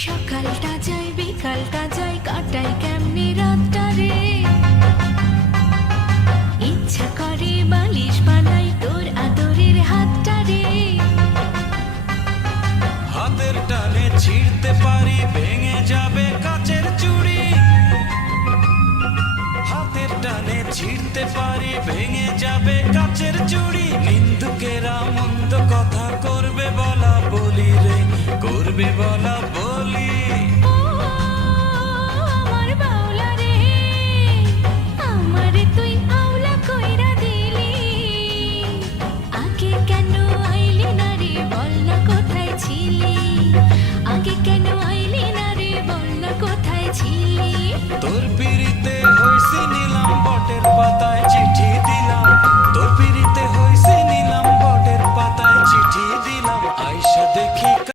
সকালটা যায় বিকালটা যায় কাটাই কেমনি রাতটা রে, ইচ্ছা করে বালিশ বানাই তোর আদরের হাতটা রে। হাতের টানে ছিঁড়তে পারি ভেঙে যাবে কাচের চুড়ি, হাতের টানে ছিঁড়তে পারি ভেঙে যাবে কাচের চুড়ি। নিন্দুকেরা মন্দ কথা করবে বলা বলি রে, করবে বলা বলি।